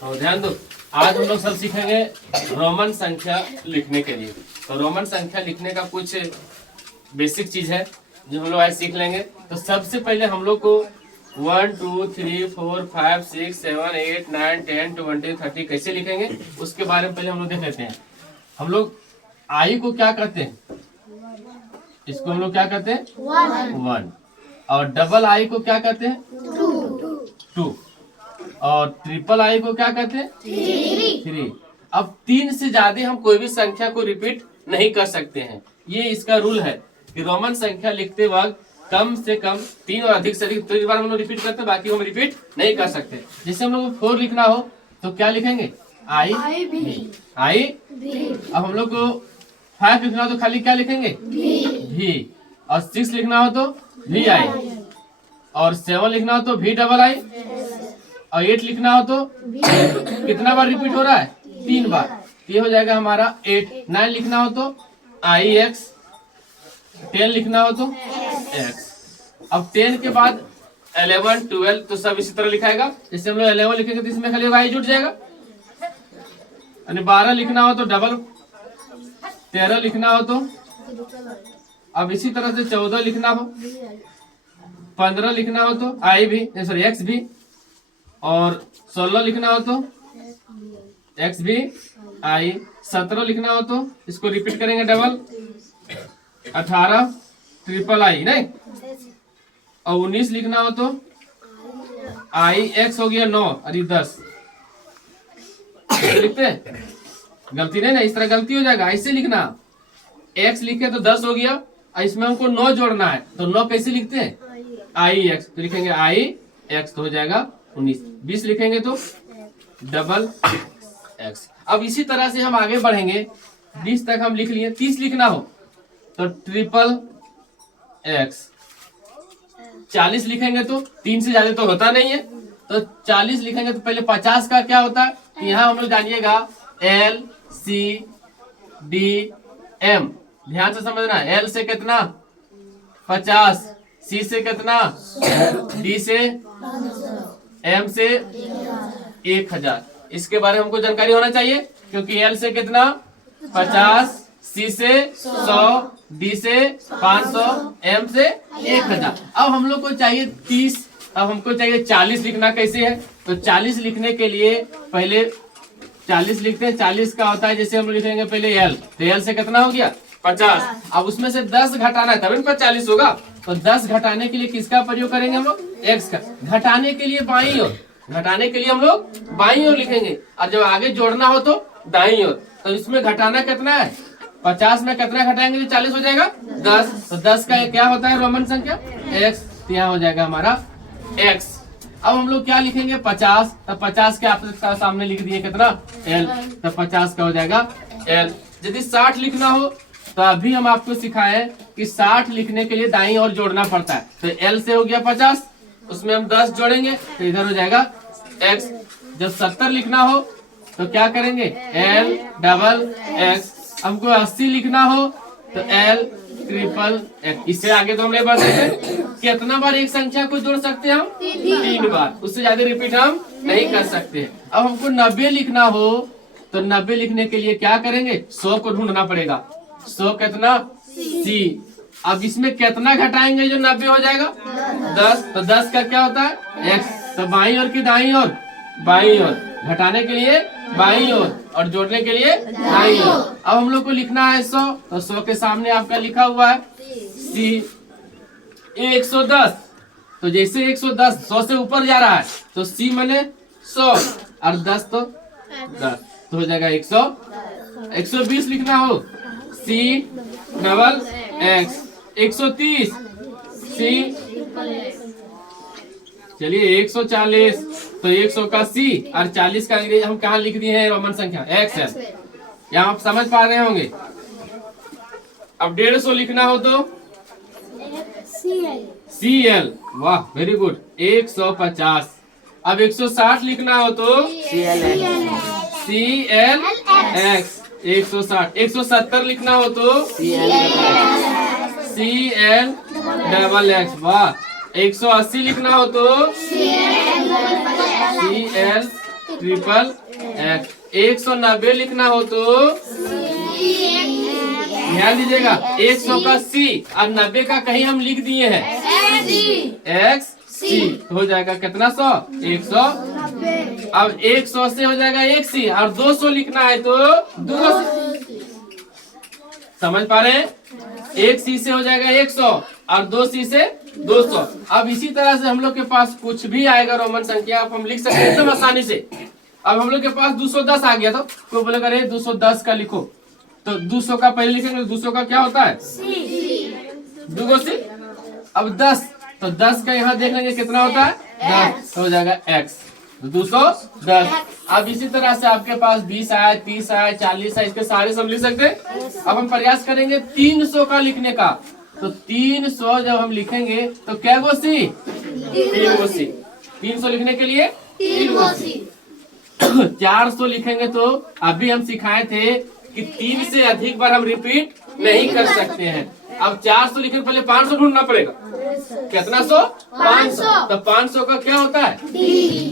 तो ध्यान दो, आज हम लोग सब सीखेंगे रोमन संख्या लिखने के लिए। तो रोमन संख्या लिखने का कुछ बेसिक चीज है जो हम लोग आज सीख लेंगे। तो सबसे पहले हम लोग को 1 2 3 4 5 6 7 8 9 10 20 30 कैसे लिखेंगे उसके बारे में पहले हम लोग देख लेते हैं। हम लोग आई को क्या कहते हैं? इसको हम लोग क्या कहते हैं? 1। और डबल आई को क्या कहते हैं? 2। और ट्रिपल आई को क्या कहते हैं? 3। अब 3 से ज्यादा हम कोई भी संख्या को रिपीट नहीं कर सकते हैं। ये इसका रूल है कि रोमन संख्या लिखते वक्त कम से कम 3 और अधिक से अधिक 3 बार हम लोग रिपीट करते हैं, बाकी हम रिपीट नहीं कर सकते। जैसे हम लोग को 4 लिखना हो तो क्या लिखेंगे? आई भी। अब हम लोग को 5 लिखना हो तो खाली क्या लिखेंगे? भी। और 6 लिखना हो तो भी आई। और 7 लिखना हो तो भी डबल आई। और 8 लिखना हो तो कितना बार रिपीट हो रहा है? 3 बार। ये हो जाएगा हमारा 8। 9 लिखना हो तो आई एक्स। 10 लिखना हो तो एक्स। अब 10 के बाद 11 12 तो सब इसी तरह लिखाएगा। जैसे हम लोग 11 लिखेंगे तो इसमें खाली आई जुट जाएगा। 12 लिखना हो तो डबल। 13 लिखना हो तो अब इसी तरह से 14 लिखना हो, 15 लिखना हो तो आई भी, सॉरी एक्स भी। और 16 लिखना हो तो एक्स भी आई। 17 लिखना हो तो इसको रिपीट करेंगे डबल। 18 ट्रिपल आई नहीं। और 19 लिखना हो तो आई एक्स हो गया 9 और ये 10 लिखते हैं। गलती नहीं ना, इस तरह गलती हो जाएगा। ऐसे लिखना, एक्स लिखे तो 10 हो गया और इसमें हमको 9 जोड़ना है तो 9 कैसे लिखते हैं? आई एक्स। तो लिखेंगे आई एक्स तो हो जाएगा 19। 20 लिखेंगे तो डबल एक्स। अब इसी तरह से हम आगे बढ़ेंगे। 20 तक हम लिख लिए। 30 लिखना हो तो ट्रिपल एक्स। 40 लिखेंगे तो 3 से ज्यादा तो होता नहीं है, तो 40 लिखेंगे तो पहले 50 का क्या होता है? तो यहाँ हम लोग जानिएगा एल सी डी एम। ध्यान से समझना, एल से कितना? 50, सी से कितना? डी से, एम से 1000। इसके बारे में हमको जानकारी होना चाहिए क्योंकि एल से कितना? 50, सी से 100, डी से 500, एम से 1000। अब हम लोग को चाहिए 30। अब हमको चाहिए 40 लिखना। कैसे है? तो 40 लिखने के लिए पहले 40 लिखते हैं। 40 का होता है जैसे हम लोग लिखेंगे पहले एल, तो एल से कितना हो गया? 50। अब उसमें से 10 घटाना है तभी 40 होगा। तो 10 घटाने के लिए किसका प्रयोग करेंगे हम लोग? एक्स का। घटाने के लिए बाईं ओर, घटाने के लिए हम लोग बाईं ओर लिखेंगे और जब आगे जोड़ना हो तो दाईं ओर। तो इसमें घटाना कितना है? 50 में कितना घटाएंगे तो 40 हो जाएगा? 10। तो 10 का क्या होता है रोमन संख्या? एक्स। तो यहाँ हो जाएगा हमारा एक्स। अब हम लोग क्या लिखेंगे? 50। तो 50 के आप सामने लिख दिए कितना? एल। तो 50 का हो जाएगा एल। यदि 60 लिखना हो तो अभी हम आपको सिखाए कि 60 लिखने के लिए दाईं ओर जोड़ना पड़ता है। तो एल से हो गया 50, उसमें हम 10 जोड़ेंगे तो इधर हो जाएगा एक्स। जब 70 लिखना हो तो क्या करेंगे? L double x. हमको 80 लिखना हो तो एल ट्रिपल एक्स। इससे आगे तो हम नहीं बढ़ सकते। कितना बार एक संख्या को जोड़ सकते हैं हम? 3 बार। उससे ज्यादा रिपीट हम नहीं कर सकते। अब हमको 90 लिखना हो तो 90 लिखने के लिए क्या करेंगे? 100 को ढूंढना पड़ेगा। 100 कितना? सी। अब इसमें कितना घटाएंगे जो 90 हो जाएगा? 10। तो 10 का क्या होता है? एक्स। तो बाईं ओर की दाईं ओर? बाईं ओर। घटाने के लिए बाईं ओर और जोड़ने के लिए दाईं ओर। अब हम लोग को लिखना है 100। तो 100 के सामने आपका लिखा हुआ है सी। 110। तो जैसे 110 100 से ऊपर जा रहा है तो सी माने 100 और 10 तो 10 तो हो जाएगा 100। 120 लिखना हो सी डबल एक्स। 130 सी। चलिए 140। तो 100 का सी और 40 का अंग्रेजी हम कहाँ लिख दिए हैं? रोमन संख्या एक्स है। यहाँ आप समझ पा रहे होंगे। अब 150 लिखना हो तो सी एल। वाह वेरी गुड। 150। अब 160 लिखना हो तो सी एल एक्स। 160। 170 लिखना हो तो सी एल डबल एक्स। वाह। 180 लिखना हो तो सी एल ट्रिपल एक्स। 190 लिखना हो तो ध्यान दीजिएगा, 100 का सी और 90 का कहीं हम लिख दिए हैं एक्स सी, तो हो जाएगा कितना 100, 100। अब 100 से हो जाएगा 1 सी और 200 लिखना है तो 2 समझ पा रहे हैं? 1 सी से हो जाएगा 100 और 2 सी से 200। अब इसी तरह से हम लोग के पास कुछ भी आएगा रोमन संख्या आप हम लिख सकते हैं एकदम आसानी से। अब हम लोग के पास 210 आ गया, तो कोई बोलेगा अरे 210 का लिखो, तो 200 का पहले लिखेंगे, 200 का क्या होता है 2 सी। अब 10, तो 10 का यहाँ देख लेंगे कितना होता है 10, तो हो जाएगा x, 210। अब इसी तरह से आपके पास 20 आया, 30 आया, 40 आया, इसके सारे सब लिख सकते हैं। अब हम प्रयास करेंगे 300 का लिखने का, तो 300 जब हम लिखेंगे तो क्या गो सी 3 गो सी। 300 लिखने के लिए 3 गो सी। 400 लिखेंगे तो अभी हम सिखाए थे कि 3 से अधिक बार हम रिपीट नहीं कर सकते हैं। अब 400 लिखने पहले 500 ढूंढना पड़ेगा, कितना 100 500, तो 500 का क्या होता है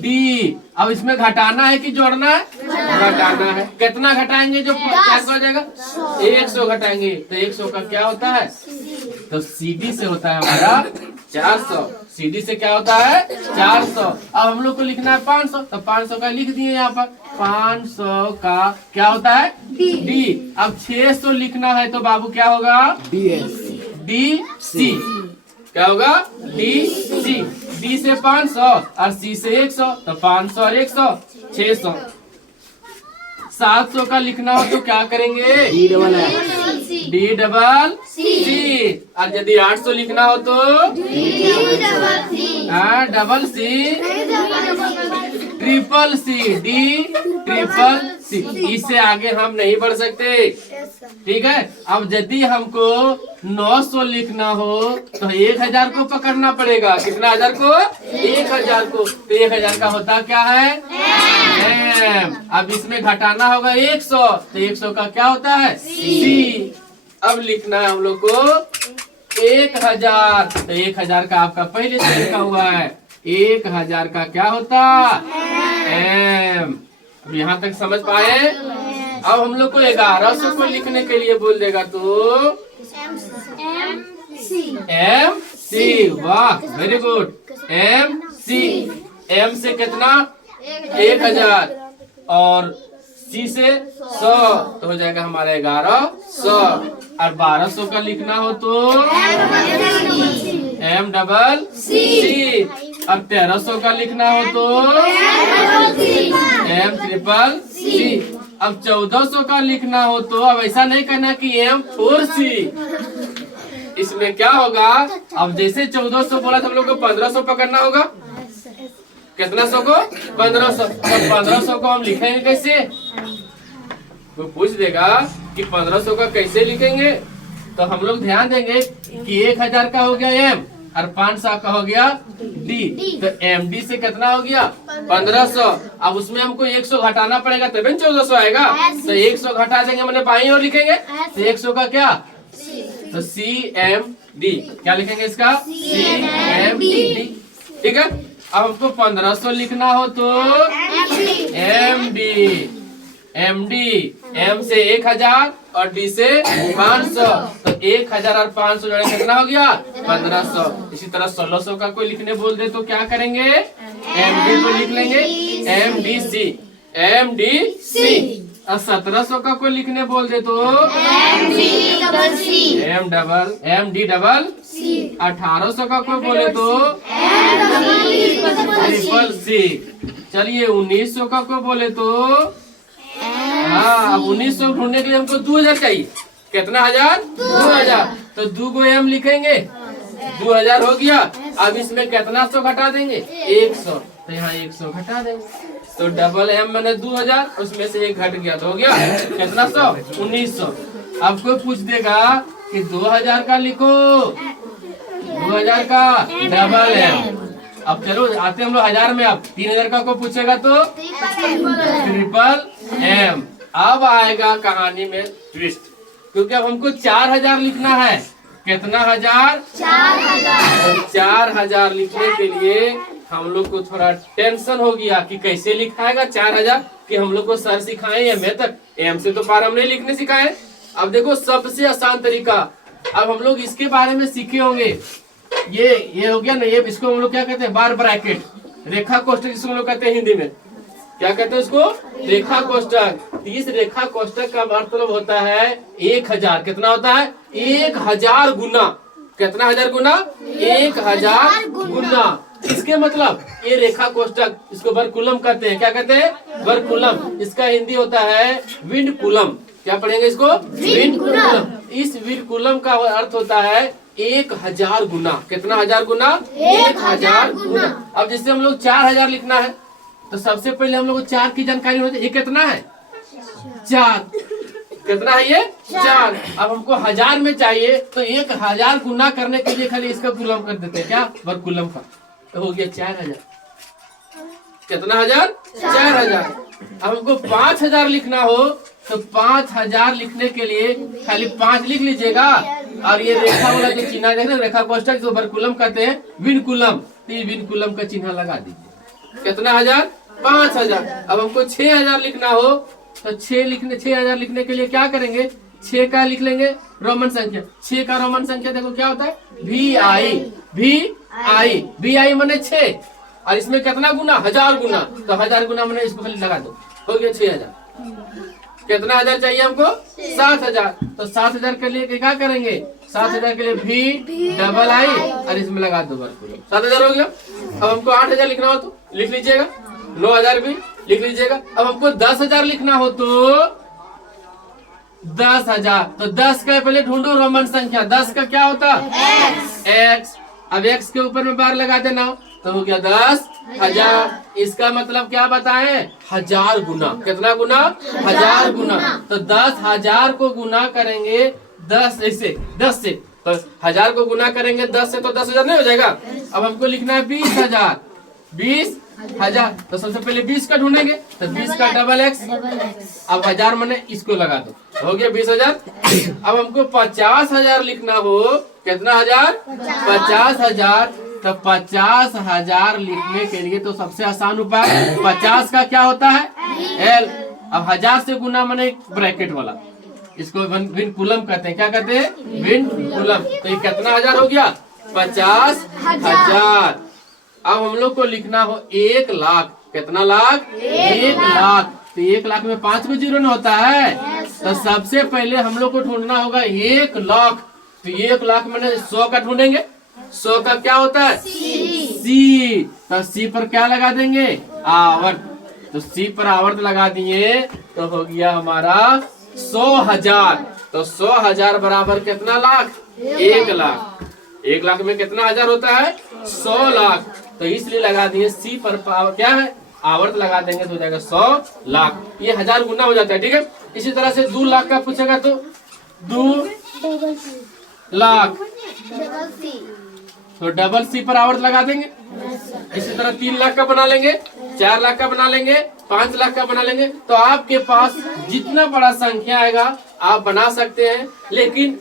डी। अब इसमें घटाना है कि जोड़ना है घटाना है। कितना घटाएंगे जो क्या हो जाएगा 100 घटाएंगे, तो 100 का क्या होता है, तो सीडी से होता है हमारा 400। सीडी से क्या होता है 400। अब हम लोग को लिखना है 500, तो 500 का लिख दिए यहाँ पर। 500 का क्या होता है डी। अब 600 लिखना है तो बाबू क्या होगा डी सी। क्या होगा डी सी। डी से 500 और सी से 100, तो 500 और 100 600। 700 का लिखना हो तो क्या करेंगे डी डबल सी। और यदि 800 लिखना हो तो double C triple C, D triple C. इससे आगे हम नहीं बढ़ सकते, ठीक है। अब यदि हमको 900 लिखना हो तो 1000 को पकड़ना पड़ेगा। कितना हजार को 1000 को, तो 1000 का होता क्या है एम। अब इसमें घटाना होगा 100, तो 100 का क्या होता है सी। अब लिखना है हम लोग को 1000, तो 1000 का आपका पहले से लिखा हुआ है 1000 का क्या होता एम। अब यहाँ तक समझ पाए? अब हम लोग को 1100 को लिखने के लिए बोल देगा तो एम सी। वाह very good, M C. M से कितना 1000 और सी से 100, तो हो जाएगा हमारा 1100। और 1200 का लिखना हो तो एम डबल सी। और 1300 का लिखना हो तो एम ट्रिपल सी। अब 1400 का लिखना हो तो अब ऐसा नहीं करना कि एम 4 सी। इसमें क्या होगा, अब जैसे 1400 बोला तो हम लोग को 1500 पकड़ना होगा। कितना 100 को 1500, तो 1500 को हम लिखेंगे कैसे? वो पूछ देगा कि 1500 का कैसे लिखेंगे, तो हम लोग ध्यान देंगे कि 1000 का हो गया एम और 500 का हो गया डी, तो एम डी से कितना हो गया 1500। अब उसमें हमको 100 घटाना पड़ेगा तभी 1400 आएगा, तो 100 घटा देंगे मैंने बाईं ओर लिखेंगे, तो 100 का क्या तो सी एम डी। क्या लिखेंगे इसका सी एम डी, ठीक है। अब हमको 1500 लिखना हो तो M D. M D, M से 1000 और डी से 500, तो 1000 और 500 जोड़े कितना हो गया 1500। इसी तरह 1600 का कोई लिखने बोल दे तो क्या करेंगे एम डी को लिख लेंगे M D C, M D C. और 1700 का कोई लिखने बोल दे तो एम डी डबल सी। 1800 का कोई बोले तो ट्रिपल सी। चलिए 1900 का कोई बोले तो हाँ, अब 1900 ढूंढने के लिए हमको 2000 चाहिए। कितना हजार 2000, तो 2 गो एम लिखेंगे 2000 हो गया। अब इसमें कितना 100 घटा देंगे 100, तो यहाँ 100 घटा देंगे, तो डबल एम मैंने 2000 उसमें से 1 घट गया तो हो गया कितना 100 1900। अब कोई पूछ देगा कि 2000 का लिखो, 2000 का डबल एम। अब चलो आते हम लोग 1000 में। अब 3000 का को पूछेगा तो ट्रिपल एम। अब आएगा कहानी में ट्विस्ट, क्योंकि अब हमको 4000 लिखना है। कितना हजार 4000 लिखने के लिए हम लोग को थोड़ा टेंशन हो गया कि कैसे लिखाएगा 4000, कि हम लोग को सर सिखाए या मैं तक एम से तो पार हमने लिखने सिखाए। अब देखो सबसे आसान तरीका, अब हम लोग इसके बारे में सीखे होंगे। ये हो गया ना, ये इसको हम लोग क्या कहते हैं, बार ब्रैकेट, रेखा कोष्ठक जिसको हम लोग कहते हैं हिंदी में, क्या कहते हैं उसको, रेखा कोष्ठक। इस रेखा कोष्ठक का मतलब होता है 1000। कितना होता है, 1000 गुना। कितना हजार गुना, 1000 गुना। इसके मतलब ये रेखा कोष्ठक, इसको वर्गकुलम कहते हैं। क्या कहते हैं, वर्गकुलम। इसका हिंदी होता है विंडकुलम। क्या पढ़ेंगे इसको, विंडकुलम। इस विंडकुलम का अर्थ होता है 1000 गुना। कितना हजार गुना, 1000 गुना। अब जिससे हम लोग 4000 लिखना है तो सबसे पहले हम लोग को 4 की जानकारी होती है। ये कितना है, 4। कितना है ये, 4। अब हमको 1000 में चाहिए तो 1000 गुना करने के लिए खाली इसका कुलम कर देते हैं, क्या, वर्गकुलम का, तो हो गया 4000। कितना हजार, 4000। अब हमको 5000 लिखना हो तो 5000 लिखने के लिए खाली 5 लिख लीजिएगा, और ये रेखा वाला जो चिन्ह देख रहे हैं, रेखा कोष्ठक जो वर्गकुलम कहते हैं, विंडकुलम, तो ये विंडकुलम का चिन्ह लगा दीजिए। कितना हजार, 5000। अब हमको 6000 लिखना हो तो 6000 लिखने के लिए क्या करेंगे, 6 का लिख लेंगे रोमन संख्या। 6 का रोमन संख्या देखो क्या होता है, VI माने 6, और इसमें कितना गुना, 1000 गुना, तो 1000 गुना मैंने इसको खाली लगा दो, हो गया 6000। कितना हजार चाहिए हमको, 7000। तो 7000 के लिए क्या करेंगे, 7000 के लिए VII और इसमें लगा दो वर्गकुलम। 7000 हो गया। अब हमको 8000 लिखना हो तो लिख लीजिएगा, 9000 भी लिख लीजिएगा। अब हमको 10000 लिखना हो तो 10000, तो 10 का पहले ढूंढो रोमन संख्या। 10 का क्या होता है, X। अब X के ऊपर में बार लगा देना तो हो गया 10,000। इसका मतलब क्या बताएं, 1000 गुना। कितना गुना, 1000 गुना। तो 10,000 को गुना करेंगे 10 से, तो 1000 को गुना करेंगे 10 से तो 10,000 नहीं हो जाएगा। अब हमको लिखना है 20,000, 20,000। तो सबसे पहले 20 का ढूंढेंगे तो 20 का डबल X। अब 1000 मैंने इसको लगा दो, हो गया 20,000। अब हमको 50,000 लिखना हो, कितना हजार, 50,000। तो 50,000 लिखने के लिए तो सबसे आसान उपाय, 50 का क्या होता है, L। अब 1000 से गुना मैंने ब्रैकेट वाला, इसको विंडकुलम कहते हैं। क्या कहते हैं, विंडकुलम। तो ये कितना हजार हो गया, 50,000। अब हम लोग को लिखना हो 1 लाख। कितना लाख, 1 लाख। तो 1 लाख में 5 को जीरो न होता है, तो सबसे पहले हम लोग को ढूंढना होगा 1 लाख। तो 1 लाख मैंने 100 का ढूंढेंगे। 100 का क्या होता है, C। तो C पर क्या लगा देंगे, आवर्त। तो C पर आवर्त लगा दिए तो हो गया हमारा 100,000। तो 100,000 बराबर कितना लाख, 1 लाख। 1 लाख में कितना हजार होता है, 100 लाख। तो इसलिए लगा दिए C पर क्या है, आवर्त लगा देंगे तो हो जाएगा 100 लाख। ये 1000 गुना हो जाता है, ठीक है। इसी तरह से 2 लाख का पूछेगा तो 2 लाख, तो डबल C पर आवर्त लगा देंगे। इसी तरह 3 लाख का बना लेंगे, 4 लाख का बना लेंगे, 5 लाख का बना लेंगे। तो आपके पास जितना बड़ा संख्या आएगा आप बना सकते हैं, लेकिन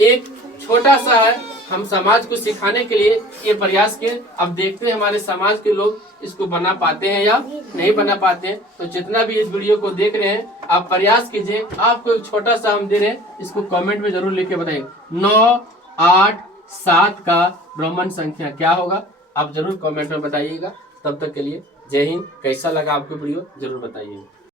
एक छोटा सा है, हम समाज को सिखाने के लिए ये प्रयास किए। अब देखते हैं हमारे समाज के लोग इसको बना पाते हैं या नहीं बना पाते हैं। तो जितना भी इस वीडियो को देख रहे हैं आप प्रयास कीजिए। आपको एक छोटा सा हम दे रहे हैं, इसको कमेंट में जरूर लिख के बताइए। 9, 8, 7 का रोमन संख्या क्या होगा, आप जरूर कमेंट में बताइएगा। तब तक के लिए जय हिंद। कैसा लगा आपको वीडियो जरूर बताइए।